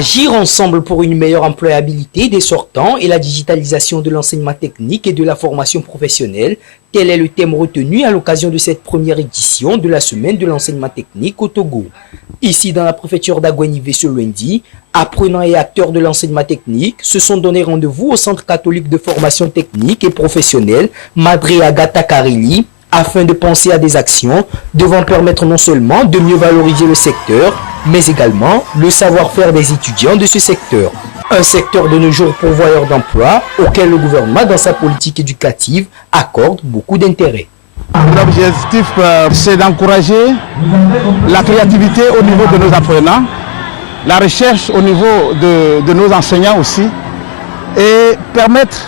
Agir ensemble pour une meilleure employabilité des sortants et la digitalisation de l'enseignement technique et de la formation professionnelle, tel est le thème retenu à l'occasion de cette première édition de la semaine de l'enseignement technique au Togo. Ici dans la préfecture d'Aguenivé ce lundi, apprenants et acteurs de l'enseignement technique se sont donné rendez-vous au Centre catholique de formation technique et professionnelle Madre Agatha Karili afin de penser à des actions devant permettre non seulement de mieux valoriser le secteur, mais également le savoir-faire des étudiants de ce secteur. Un secteur de nos jours pourvoyeur d'emploi auquel le gouvernement, dans sa politique éducative, accorde beaucoup d'intérêt. L'objectif, c'est d'encourager la créativité au niveau de nos apprenants, la recherche au niveau de nos enseignants aussi, et permettre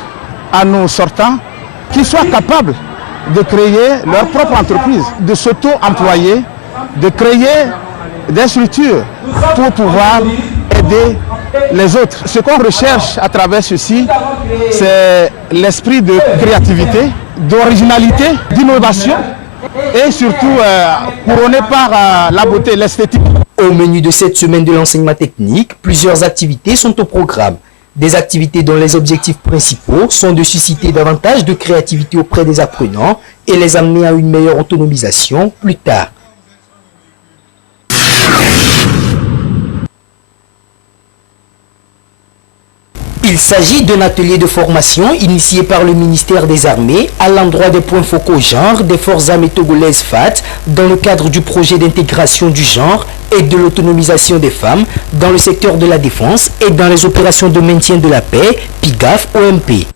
à nos sortants qu'ils soient capables de créer leur propre entreprise, de s'auto-employer, de créer des structures pour pouvoir aider les autres. Ce qu'on recherche à travers ceci, c'est l'esprit de créativité, d'originalité, d'innovation et surtout couronné par la beauté, l'esthétique. Au menu de cette semaine de l'enseignement technique, plusieurs activités sont au programme. Des activités dont les objectifs principaux sont de susciter davantage de créativité auprès des apprenants et les amener à une meilleure autonomisation plus tard. Il s'agit d'un atelier de formation initié par le ministère des Armées à l'endroit des points focaux genre des forces armées togolaises FAT dans le cadre du projet d'intégration du genre et de l'autonomisation des femmes dans le secteur de la défense et dans les opérations de maintien de la paix, PIGAF-OMP.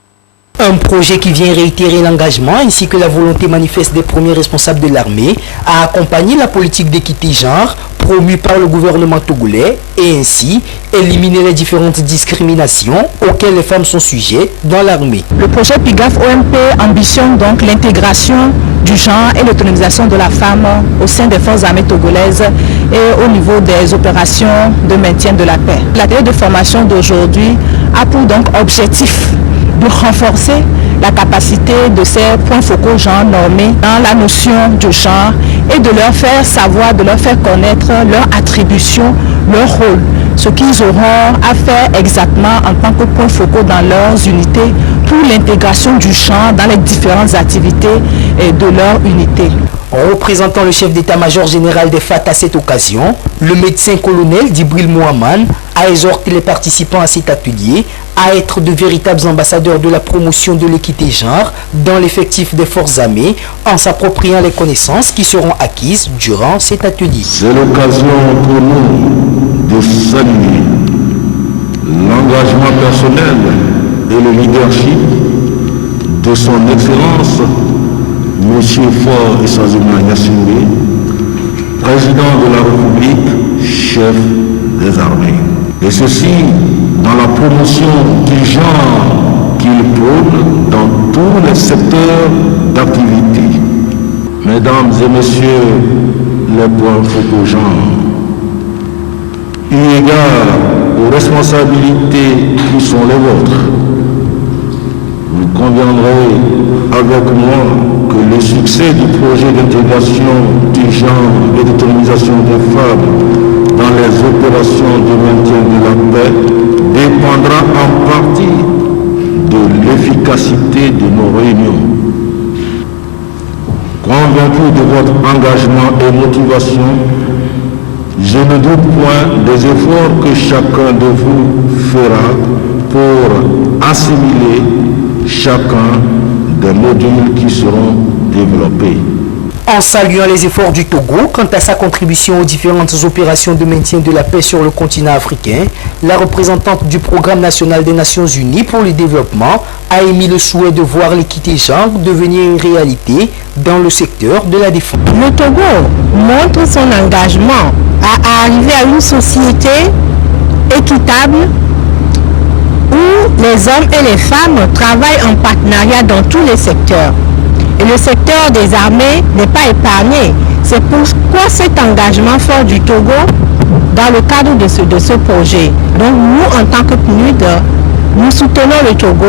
Un projet qui vient réitérer l'engagement ainsi que la volonté manifeste des premiers responsables de l'armée à accompagner la politique d'équité genre promue par le gouvernement togolais et ainsi éliminer les différentes discriminations auxquelles les femmes sont sujettes dans l'armée. Le projet PIGAF-OMP ambitionne donc l'intégration du genre et l'autonomisation de la femme au sein des forces armées togolaises et au niveau des opérations de maintien de la paix. L'atelier de formation d'aujourd'hui a pour donc objectif de renforcer la capacité de ces points focaux genre normés dans la notion du genre et de leur faire savoir, de leur faire connaître leur attribution, leur rôle, ce qu'ils auront à faire exactement en tant que points focaux dans leurs unités pour l'intégration du genre dans les différentes activités de leur unité. Représentant le chef d'état-major général des FAT à cette occasion, le médecin-colonel Djibril Mohamed a exhorté les participants à cet atelier à être de véritables ambassadeurs de la promotion de l'équité genre dans l'effectif des forces armées en s'appropriant les connaissances qui seront acquises durant cet atelier. C'est l'occasion pour nous de saluer l'engagement personnel et le leadership de son Excellence Monsieur Faure Essazuma Gnassingbé, président de la République, chef des armées. Et ceci dans la promotion du genre qu'il prône dans tous les secteurs d'activité. Mesdames et messieurs, les points focaux genre, eu égard aux responsabilités qui sont les vôtres, vous conviendrez avec moi que le succès du projet d'intégration du genre et d'autonomisation des femmes dans les opérations de maintien de la paix dépendra en partie de l'efficacité de nos réunions. Convaincu de votre engagement et motivation, je ne doute point des efforts que chacun de vous fera pour assimiler chacun des modules qui seront développés. En saluant les efforts du Togo quant à sa contribution aux différentes opérations de maintien de la paix sur le continent africain, la représentante du Programme national des Nations Unies pour le développement a émis le souhait de voir l'équité genre devenir une réalité dans le secteur de la défense. Le Togo montre son engagement à arriver à une société équitable où les hommes et les femmes travaillent en partenariat dans tous les secteurs. Et le secteur des armées n'est pas épargné. C'est pourquoi cet engagement fort du Togo dans le cadre de ce projet. Donc nous, en tant que PNUD, nous soutenons le Togo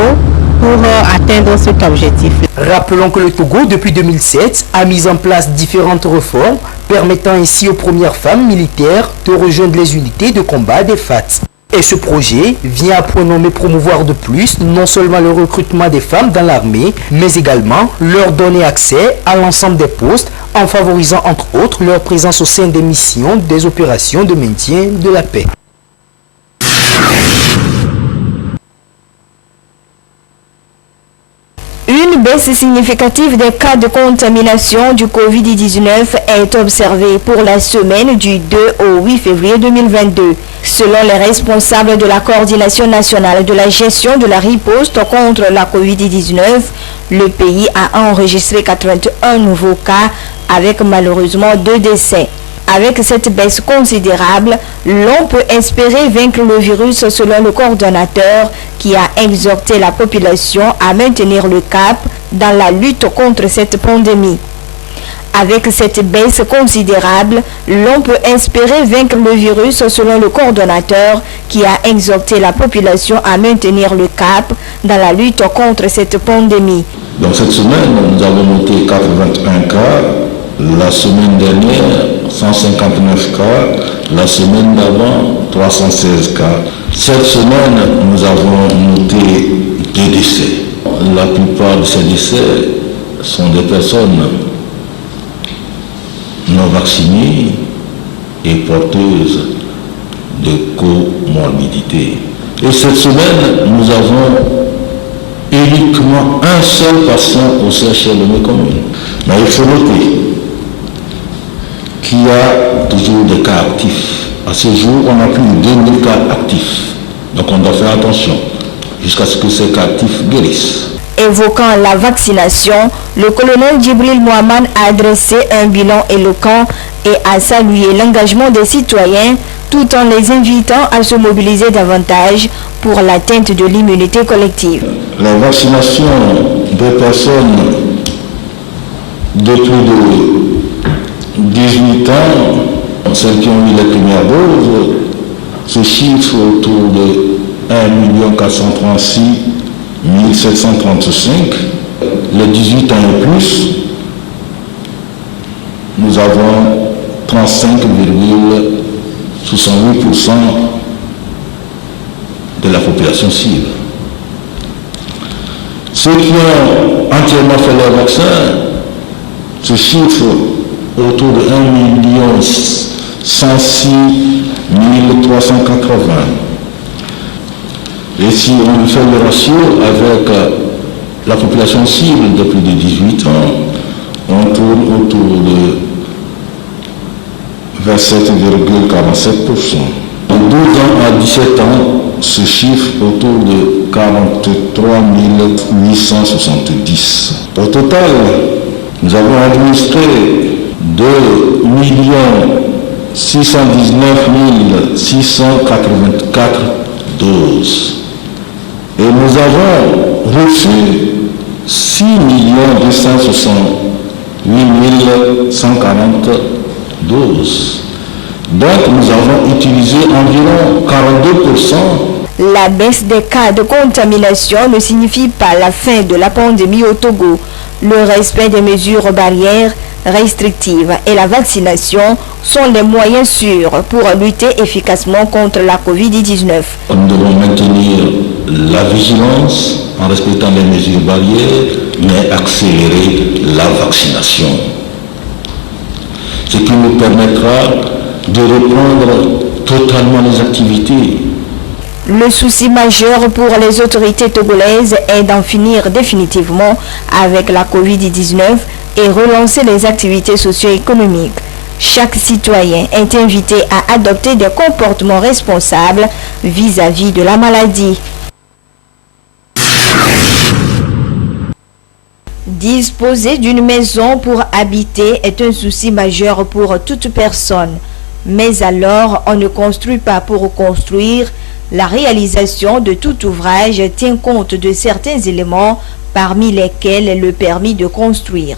pour atteindre cet objectif. Rappelons que le Togo, depuis 2007, a mis en place différentes réformes permettant ainsi aux premières femmes militaires de rejoindre les unités de combat des FAT. Et ce projet vient à point nommé promouvoir de plus non seulement le recrutement des femmes dans l'armée, mais également leur donner accès à l'ensemble des postes en favorisant entre autres leur présence au sein des missions des opérations de maintien de la paix. Une baisse significative des cas de contamination du Covid-19 est observée pour la semaine du 2 au 8 février 2022. Selon les responsables de la coordination nationale de la gestion de la riposte contre la Covid-19, le pays a enregistré 81 nouveaux cas avec malheureusement 2 décès. Avec cette baisse considérable, l'on peut espérer vaincre le virus selon le coordonnateur qui a exhorté la population à maintenir le cap dans la lutte contre cette pandémie. Avec cette baisse considérable, l'on peut espérer vaincre le virus selon le coordonnateur qui a exhorté la population à maintenir le cap dans la lutte contre cette pandémie. Dans cette semaine, nous avons noté 81 cas. La semaine dernière, 159 cas. La semaine d'avant, 316 cas. Cette semaine, nous avons noté 2 décès. La plupart de ces décès sont des personnes non vaccinées et porteuses de comorbidités. Et cette semaine, nous avons uniquement un seul patient au CHL de commune. Mais il faut noter qu'il y a toujours des cas actifs. À ce jour, on a plus de 2000 cas actifs. Donc on doit faire attention jusqu'à ce que ces cas actifs guérissent. Évoquant la vaccination, le colonel Djibril Mohamed a adressé un bilan éloquent et a salué l'engagement des citoyens tout en les invitant à se mobiliser davantage pour l'atteinte de l'immunité collective. La vaccination des personnes de plus de 18 ans, celles qui ont eu les premières doses, se chiffre autour de 1 436 735. Les 18 ans et plus, nous avons 35,68% de la population cible. Ceux qui ont entièrement fait leur vaccin se chiffrent autour de 1 106 380. Et si on fait le ratio avec la population cible de plus de 18 ans, on tourne autour de 27,47%. De 12 ans à 17 ans, ce chiffre autour de 43 870. Au total, nous avons administré 2 619 684 doses. Et nous avons reçu 6 268 140 doses. Donc nous avons utilisé environ 42%. La baisse des cas de contamination ne signifie pas la fin de la pandémie au Togo. Le respect des mesures barrières restrictives et la vaccination sont les moyens sûrs pour lutter efficacement contre la Covid-19. Nous devons maintenir la vigilance en respectant les mesures barrières, mais accélérer la vaccination. Ce qui nous permettra de reprendre totalement les activités. Le souci majeur pour les autorités togolaises est d'en finir définitivement avec la Covid-19 et relancer les activités socio-économiques. Chaque citoyen est invité à adopter des comportements responsables vis-à-vis de la maladie. Disposer d'une maison pour habiter est un souci majeur pour toute personne. Mais alors, on ne construit pas pour construire. La réalisation de tout ouvrage tient compte de certains éléments, parmi lesquels le permis de construire.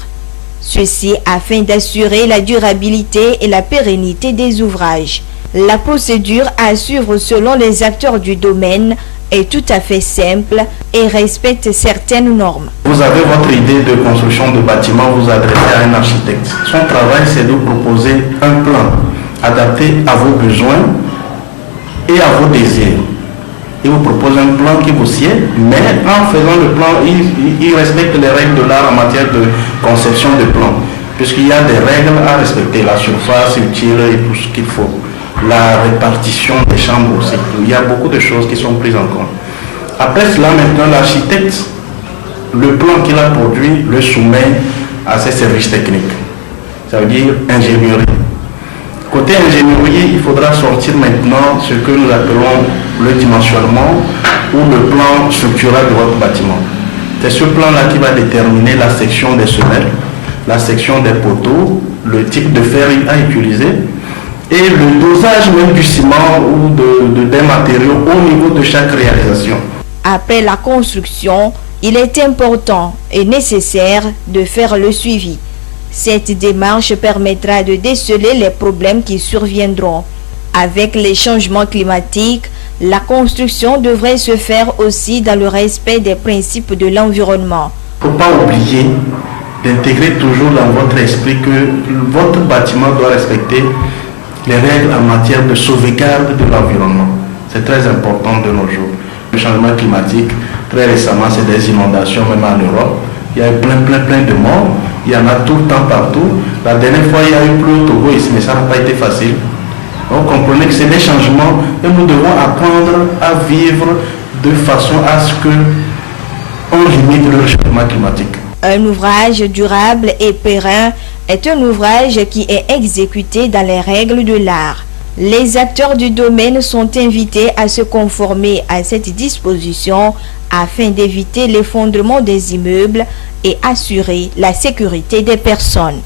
Ceci afin d'assurer la durabilité et la pérennité des ouvrages. La procédure à suivre selon les acteurs du domaine est tout à fait simple et respecte certaines normes. Vous avez votre idée de construction de bâtiment, vous adressez à un architecte. Son travail, c'est de proposer un plan adapté à vos besoins et à vos désirs. Il vous propose un plan qui vous sied, mais en faisant le plan, il respecte les règles de l'art en matière de conception de plan, puisqu'il y a des règles à respecter, la surface utile et tout ce qu'il faut, la répartition des chambres aussi. Il y a beaucoup de choses qui sont prises en compte. Après cela, maintenant, l'architecte, le plan qu'il a produit, le soumet à ses services techniques. Ça veut dire ingénierie. Côté ingénierie, il faudra sortir maintenant ce que nous appelons le dimensionnement ou le plan structural de votre bâtiment. C'est ce plan-là qui va déterminer la section des semelles, la section des poteaux, le type de fer à utiliser et le dosage même du ciment ou des matériaux au niveau de chaque réalisation. Après la construction, il est important et nécessaire de faire le suivi. Cette démarche permettra de déceler les problèmes qui surviendront. Avec les changements climatiques, la construction devrait se faire aussi dans le respect des principes de l'environnement. Il ne faut pas oublier d'intégrer toujours dans votre esprit que votre bâtiment doit respecter les règles en matière de sauvegarde de l'environnement. C'est très important de nos jours. Le changement climatique, très récemment, c'est des inondations, même en Europe. Il y a eu plein de morts. Il y en a tout le temps partout. La dernière fois, il y a eu plus au Togo ici, mais ça n'a pas été facile. Donc, comprenez que c'est des changements et nous devons apprendre à vivre de façon à ce qu'on limite le changement climatique. Un ouvrage durable et périn est un ouvrage qui est exécuté dans les règles de l'art. Les acteurs du domaine sont invités à se conformer à cette disposition afin d'éviter l'effondrement des immeubles et assurer la sécurité des personnes.